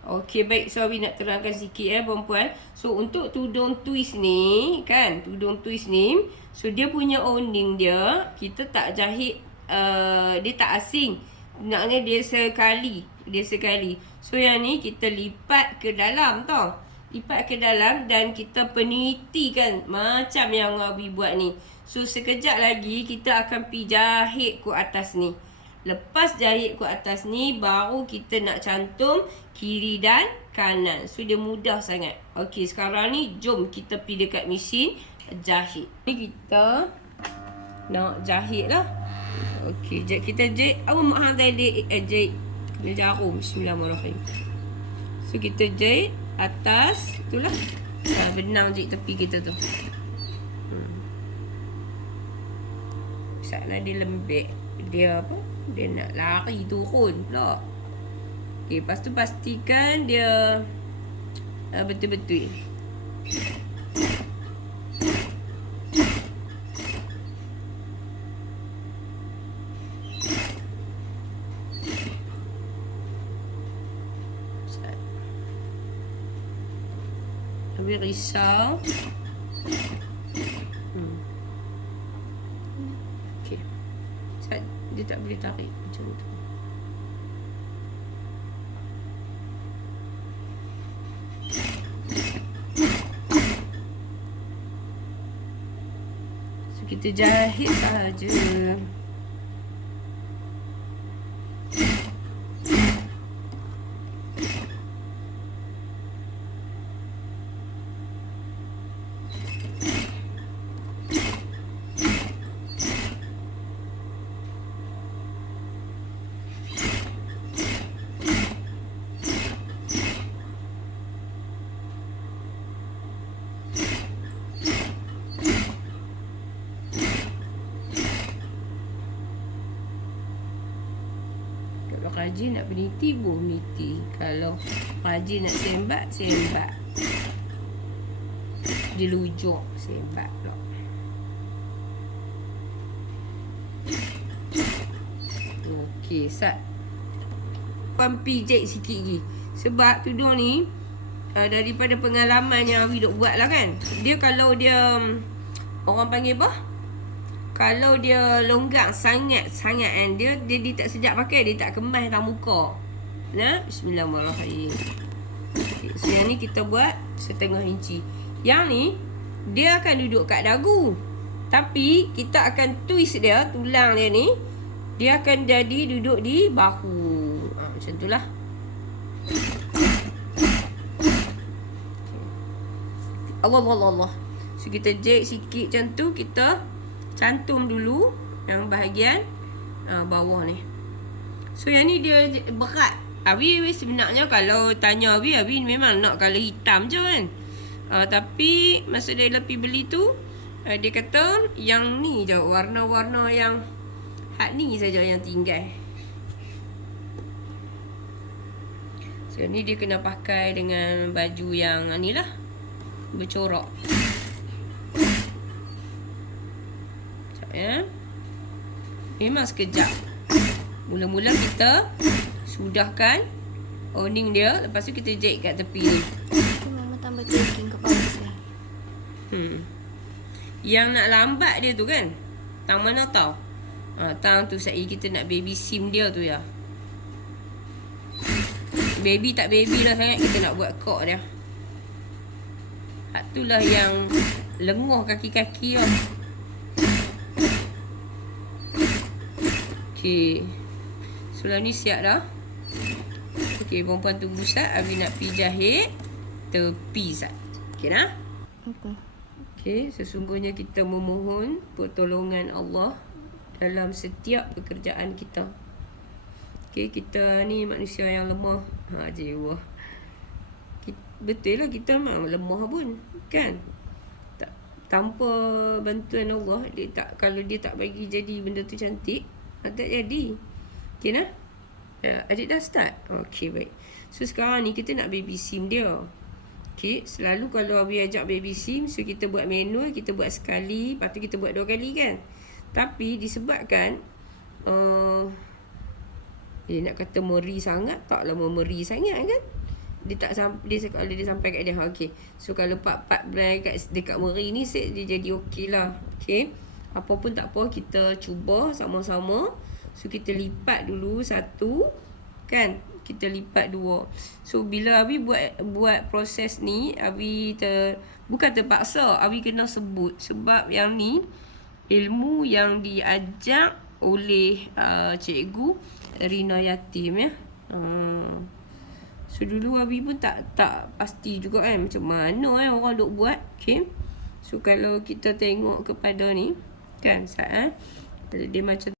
Okey baik so Abi nak terangkan sikit eh perempuan. So untuk tudung twist ni kan, tudung twist ni so dia punya owning dia kita tak jahit uh, dia tak asing. Naknya dia sekali, dia sekali. So yang ni kita lipat ke dalam tau. Lipat ke dalam dan kita peniti kan macam yang Abi buat ni. So sekejap lagi kita akan pi jahit ke atas ni. Lepas jahit ke atas ni baru kita nak cantum kiri dan kanan. So dia mudah sangat. Okey, sekarang ni jom kita pergi dekat mesin jahit. Ni kita nak jahit lah. Okey, jahit kita jahit. Apa mak hang tadi eh, jahit jarum. Bismillahirrahmanirrahim. So kita jahit atas itulah. Ha, benang jahit tepi kita tu. Hmm. Sana dia lembek. Dia apa? Dia nak lari turun pula. Okay, lepas tu pastikan dia uh, betul-betul. Risau. Hmm. Okay. Dia tak boleh tarik macam tu. So, kita jahit saja. Rajin nak peniti, buh meniti. Kalau rajin nak sembat, sembat. Dia lujuk, sembat pula. Okey, sat. Puan pijak sikit lagi. Sebab tudung ni, uh, daripada pengalaman yang Awi duk buat lah kan. Dia kalau dia, um, orang panggil apa? Kalau dia longgang sangat-sangat kan dia, dia dia tak sejak pakai dia tak kemas dalam muka. Nah, bismillahirrahmanirrahim. Okay, so yang ni kita buat setengah inci. Yang ni dia akan duduk kat dagu. Tapi kita akan twist dia tulang dia ni dia akan jadi duduk di bahu. Ha, macam itulah. Allah Allah Allah. So kita jahit sikit macam tu kita cantum dulu yang bahagian uh, bawah ni. So yang ni dia berat. Abi, Abi sebenarnya kalau tanya Abi, Abi memang nak kalau hitam je kan. Uh, tapi masa dia lebih beli tu uh, dia kata yang ni je warna-warna yang hak ni saja yang tinggal. So ni dia kena pakai dengan baju yang ni lah bercorak. Sekejap ya. Memang sekejap. Mula-mula kita sudahkan owning dia. Lepas tu kita jahit kat tepi ni. Mama tambah taking ke bawah saya. Hmm. Yang nak lambat dia tu kan. Tang mana tau? Ha, tang tu saya kita nak baby sim dia tu ya. Baby tak baby lah sangat kita nak buat kok dia. Hak tu lah yang lenguh kaki-kaki lah. Okey. Sebelah ni siap dah. Okey, perempuan tunggu Sat. Abi nak pi jahit tepi Sat. Okey dah? Okey. Okey, sesungguhnya kita memohon pertolongan Allah dalam setiap pekerjaan kita. Okey, kita ni manusia yang lemah. Ha, jiwa. Betul lah kita memang lemah pun, kan? Tak, tanpa bantuan Allah, dia tak kalau dia tak bagi jadi benda tu cantik, tak jadi. Okey nah? Ya, adik dah start? Okey, baik. So, sekarang ni kita nak baby sim dia. Okay, selalu kalau Abi ajak baby sim, so kita buat manual, kita buat sekali, lepas tu kita buat dua kali kan. Tapi disebabkan, uh, eh nak kata meri sangat, taklah meri sangat kan. dia tak sampai dia kalau dia sampai kat dia okey so kalau part-part brand kat dekat meri ni dia jadi okey lah okey apa pun tak apa kita cuba sama-sama. So kita lipat dulu satu kan? Kita lipat dua. So bila Abi buat buat proses ni Abi ter bukan terpaksa Abi kena sebut. Sebab yang ni ilmu yang diajak oleh uh, cikgu Rina Yatim ya. Uh, So dulu Abi pun tak tak pasti juga kan? Macam mana eh orang duk buat. Okay. So kalau kita tengok kepada ni kan saat eh? Dia macam